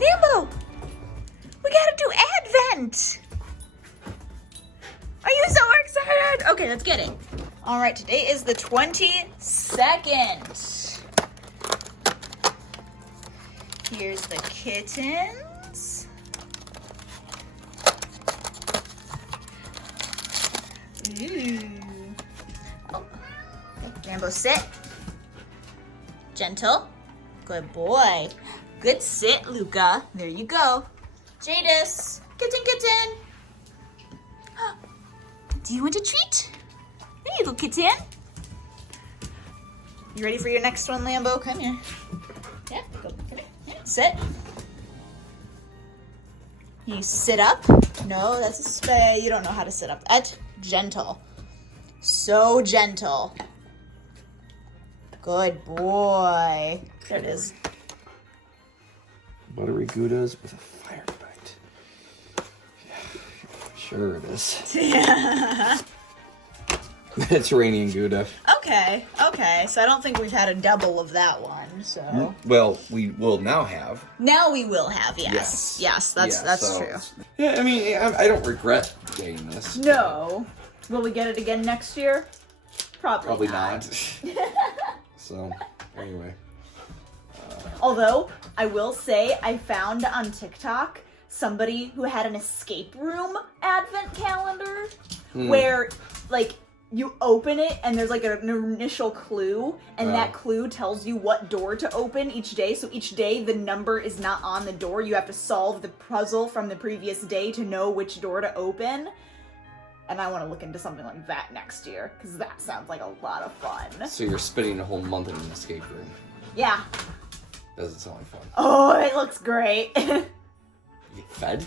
Lambeau, we gotta do Advent. Are you so excited? Okay, let's get it. All right, today is the 22nd. Here's the kittens. Ooh. Oh. Lambeau, sit. Gentle. Good boy. Good sit, Luca. There you go. Jadis. Kitten, kitten. Do you want a treat? There you go, kitten. You ready for your next one, Lambeau? Come here. Yeah, go. Come here. Yeah, sit. You sit up. No, that's a spay. You don't know how to sit up. That's gentle. So gentle. Good boy. There it is. Buttery Goudas with a fire bite. Yeah, sure it is. Yeah. Mediterranean Gouda. Okay. So I don't think we've had a double of that one. So. Well, we will now have. Now we will have. Yes. That's so, true. Yeah, I mean, I don't regret getting this. No. Will we get it again next year? Probably not. So, anyway. Although, I will say, I found on TikTok somebody who had an escape room advent calendar where, like, you open it and there's, like, an initial clue, and that clue tells you what door to open each day. So each day, the number is not on the door. You have to solve the puzzle from the previous day to know which door to open. And I want to look into something like that next year, because that sounds like a lot of fun. So you're spending a whole month in an escape room. Yeah. Doesn't sound like fun. Oh, it looks great. You get fed?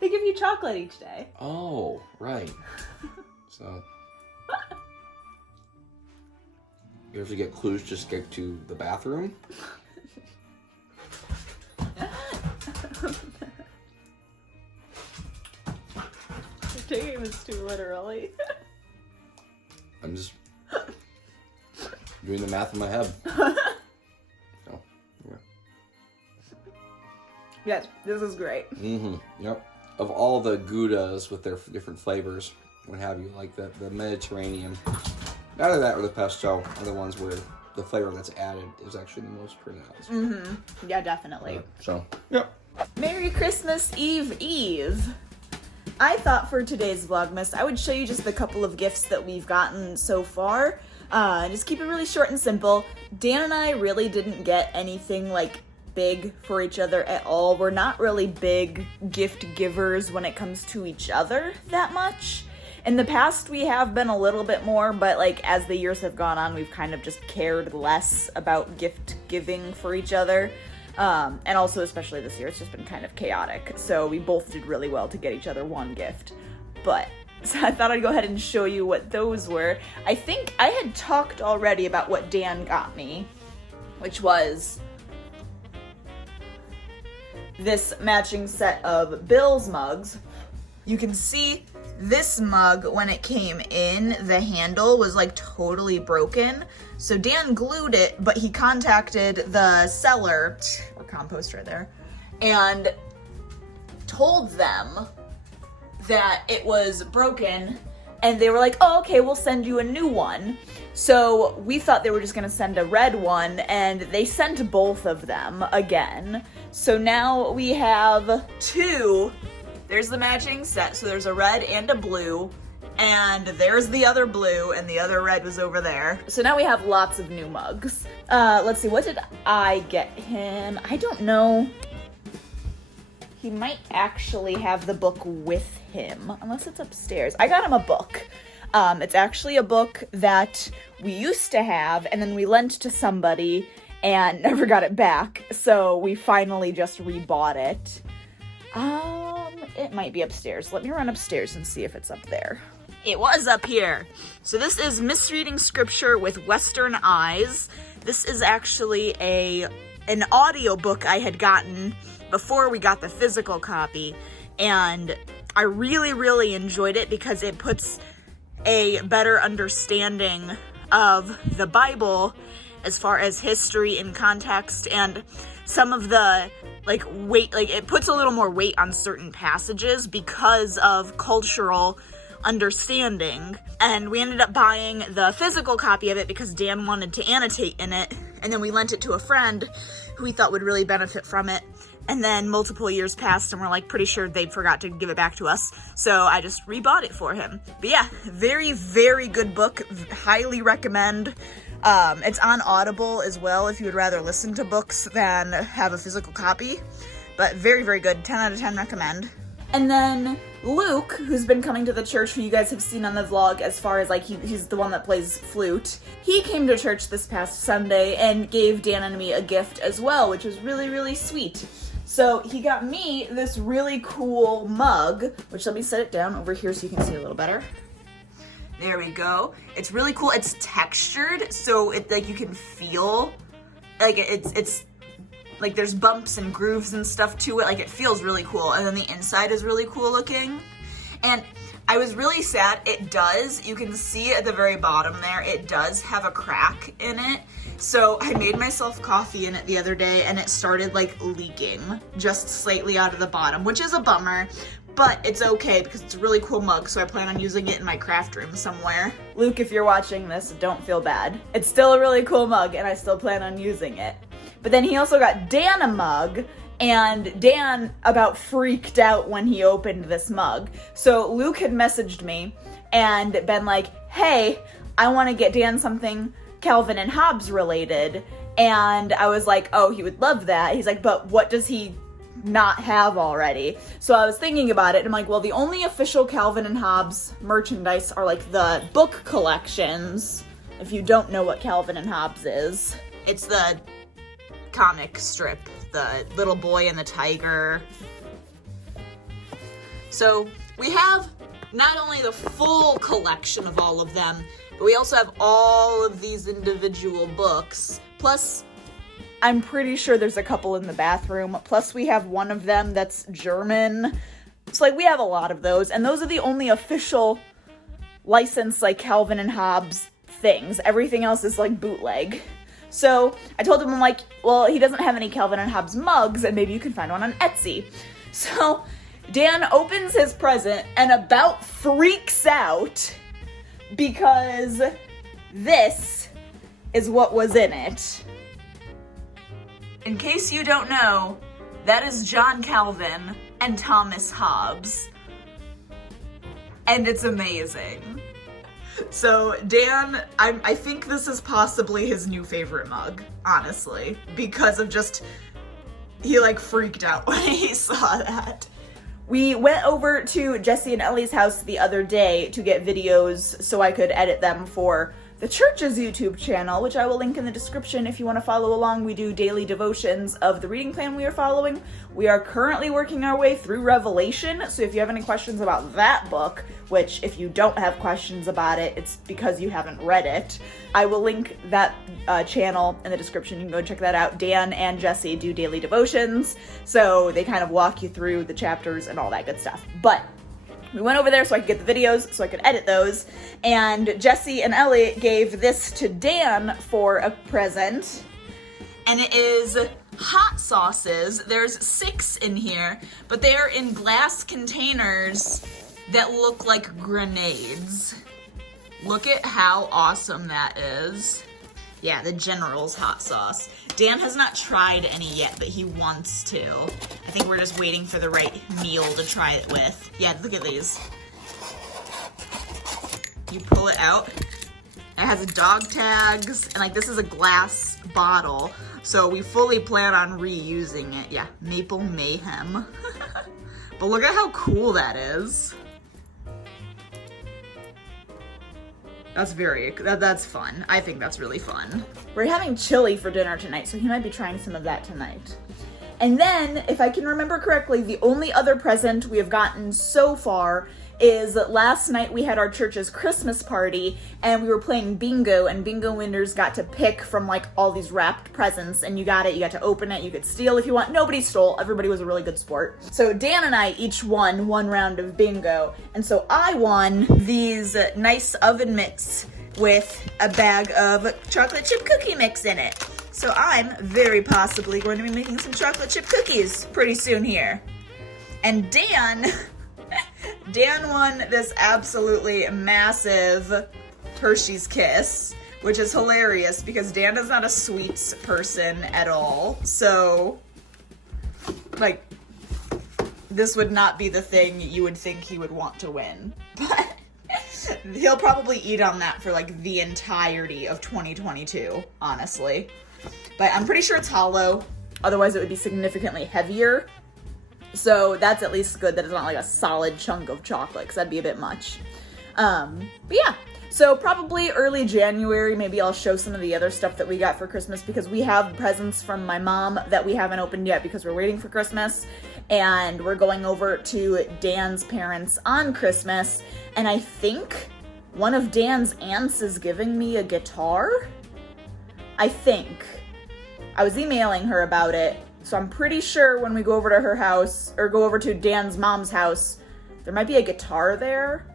They give you chocolate each day. Oh, right. So. You have to get clues just to get to the bathroom? You're taking this too literally. I'm just doing the math in my head. So, yeah. Yes, this is great. Yep. Of all the Goudas with their different flavors, what have you, like the Mediterranean, either that or the pesto are the ones where the flavor that's added is actually the most pronounced. Yeah, definitely. So, yep. Merry Christmas Eve. I thought for today's Vlogmas, I would show you just a couple of gifts that we've gotten so far. Just keep it really short and simple. Dan and I really didn't get anything like big for each other at all. We're not really big gift givers when it comes to each other that much. In the past, we have been a little bit more, but like as the years have gone on, we've kind of just cared less about gift giving for each other. And also, especially this year, it's just been kind of chaotic. So we both did really well to get each other one gift. But, so I thought I'd go ahead and show you what those were. I think I had talked already about what Dan got me, which was this matching set of Bill's mugs. You can see this mug, when it came in, the handle was like totally broken. So Dan glued it, but he contacted the seller, or compost right there, and told them that it was broken, and they were like, oh, okay, we'll send you a new one. So we thought they were just gonna send a red one, and they sent both of them again. So now we have two. There's the matching set, so there's a red and a blue, and there's the other blue, and the other red was over there. So now we have lots of new mugs. Let's see, what did I get him? I don't know. He might actually have the book with him, unless it's upstairs. I got him a book. It's actually a book that we used to have, and then we lent to somebody and never got it back, so we finally just rebought it. It might be upstairs. Let me run upstairs and see if it's up there. It was up here. So this is Misreading Scripture with Western Eyes. This is actually an audiobook I had gotten before we got the physical copy, and I really, really enjoyed it because it puts a better understanding of the Bible as far as history and context, and some of the like weight, like it puts a little more weight on certain passages because of cultural understanding. And we ended up buying the physical copy of it because Dan wanted to annotate in it, and then we lent it to a friend who we thought would really benefit from it. And then multiple years passed and we're like pretty sure they forgot to give it back to us, so I just rebought it for him. But yeah, very, very good book. Highly recommend. It's on Audible as well if you would rather listen to books than have a physical copy. But very, very good. 10 out of 10 recommend. And then Luke, who's been coming to the church, who you guys have seen on the vlog as far as like he's the one that plays flute. He came to church this past Sunday and gave Dan and me a gift as well, which was really, really sweet. So he got me this really cool mug, which let me set it down over here so you can see a little better. There we go. It's really cool. It's textured, so it like you can feel like it's like there's bumps and grooves and stuff to it. Like it feels really cool. And then the inside is really cool looking. And I was really sad. It does, you can see at the very bottom there, it does have a crack in it. So I made myself coffee in it the other day and it started like leaking just slightly out of the bottom, which is a bummer. But it's okay because it's a really cool mug, so I plan on using it in my craft room somewhere. Luke, if you're watching this, don't feel bad. It's still a really cool mug and I still plan on using it. But then he also got Dan a mug, and Dan about freaked out when he opened this mug. So Luke had messaged me and been like, hey, I want to get Dan something Calvin and Hobbes related. And I was like, oh, he would love that. He's like, but what does he not have already? So I was thinking about it and I'm like, well, the only official Calvin and Hobbes merchandise are like the book collections. If you don't know what Calvin and Hobbes is, it's the comic strip, the little boy and the tiger. So we have not only the full collection of all of them, but we also have all of these individual books. Plus, I'm pretty sure there's a couple in the bathroom. Plus we have one of them that's German. It's like we have a lot of those, and those are the only official licensed like Calvin and Hobbes things. Everything else is like bootleg. So I told him, I'm like, well, he doesn't have any Calvin and Hobbes mugs, and maybe you can find one on Etsy. So Dan opens his present and about freaks out because this is what was in it. In case you don't know, that is John Calvin and Thomas Hobbes. And it's amazing. So Dan, I think this is possibly his new favorite mug, honestly, because of just, he like freaked out when he saw that. We went over to Jesse and Ellie's house the other day to get videos so I could edit them for the church's YouTube channel, which I will link in the description if you want to follow along. We do daily devotions of the reading plan we are following. We are currently working our way through Revelation, so if you have any questions about that book, which if you don't have questions about it, it's because you haven't read it, I will link that channel in the description. You can go check that out. Dan and Jesse do daily devotions, so they kind of walk you through the chapters and all that good stuff. But we went over there so I could get the videos, so I could edit those, and Jesse and Ellie gave this to Dan for a present, and it is hot sauces. There's 6 in here, but they are in glass containers that look like grenades. Look at how awesome that is. Yeah, the General's hot sauce. Dan has not tried any yet, but he wants to. I think we're just waiting for the right meal to try it with. Yeah, look at these. You pull it out. It has dog tags, and like this is a glass bottle, so we fully plan on reusing it. Yeah, Maple Mayhem. But look at how cool that is. That's fun. I think that's really fun. We're having chili for dinner tonight, so he might be trying some of that tonight. And then, if I can remember correctly, the only other present we have gotten so far is last night we had our church's Christmas party and we were playing bingo, and bingo winners got to pick from like all these wrapped presents, and you got to open it, you could steal if you want. Nobody stole, everybody was a really good sport. So Dan and I each won one round of bingo, and so I won these nice oven mitts with a bag of chocolate chip cookie mix in it. So I'm very possibly going to be making some chocolate chip cookies pretty soon here. And Dan won this absolutely massive Hershey's Kiss, which is hilarious because Dan is not a sweets person at all. So, like, this would not be the thing you would think he would want to win. But he'll probably eat on that for, like, the entirety of 2022, honestly. But I'm pretty sure it's hollow. Otherwise, it would be significantly heavier. So that's at least good that it's not like a solid chunk of chocolate, because that'd be a bit much. But yeah, so probably early January, maybe I'll show some of the other stuff that we got for Christmas, because we have presents from my mom that we haven't opened yet because we're waiting for Christmas. And we're going over to Dan's parents on Christmas. And I think one of Dan's aunts is giving me a guitar. I think. I was emailing her about it. So I'm pretty sure when we go over to her house, or go over to Dan's mom's house, there might be a guitar there,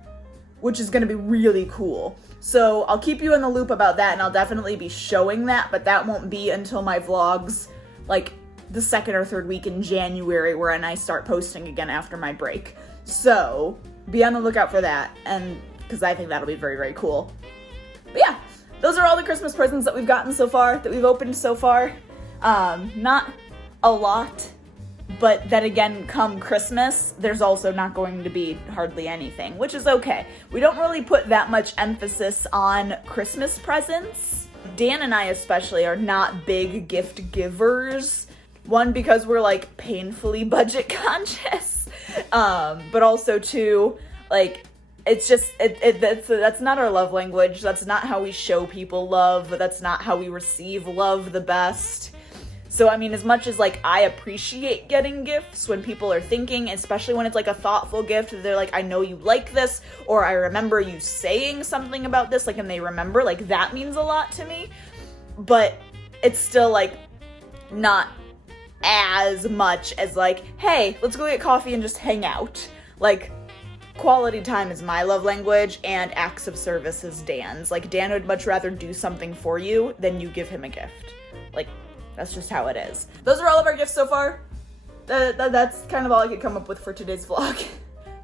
which is going to be really cool. So I'll keep you in the loop about that, and I'll definitely be showing that, but that won't be until my vlogs, like, the second or third week in January, when I start posting again after my break. So be on the lookout for that, and because I think that'll be very, very cool. But yeah, those are all the Christmas presents that we've gotten so far, that we've opened so far. Not a lot, but then again, come Christmas, there's also not going to be hardly anything, which is okay. We don't really put that much emphasis on Christmas presents. Dan and I especially are not big gift givers. One, because we're like painfully budget conscious, but also two, like, it's just, that's not our love language. That's not how we show people love. That's not how we receive love the best. So, I mean, as much as, like, I appreciate getting gifts when people are thinking, especially when it's, like, a thoughtful gift, they're like, I know you like this, or I remember you saying something about this, like, and they remember, like, that means a lot to me. But it's still, like, not as much as, like, hey, let's go get coffee and just hang out. Like, quality time is my love language, and acts of service is Dan's. Like, Dan would much rather do something for you than you give him a gift. Like, that's just how it is. Those are all of our gifts so far. That's kind of all I could come up with for today's vlog.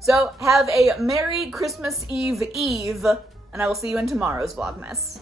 So have a Merry Christmas Eve, and I will see you in tomorrow's Vlogmas.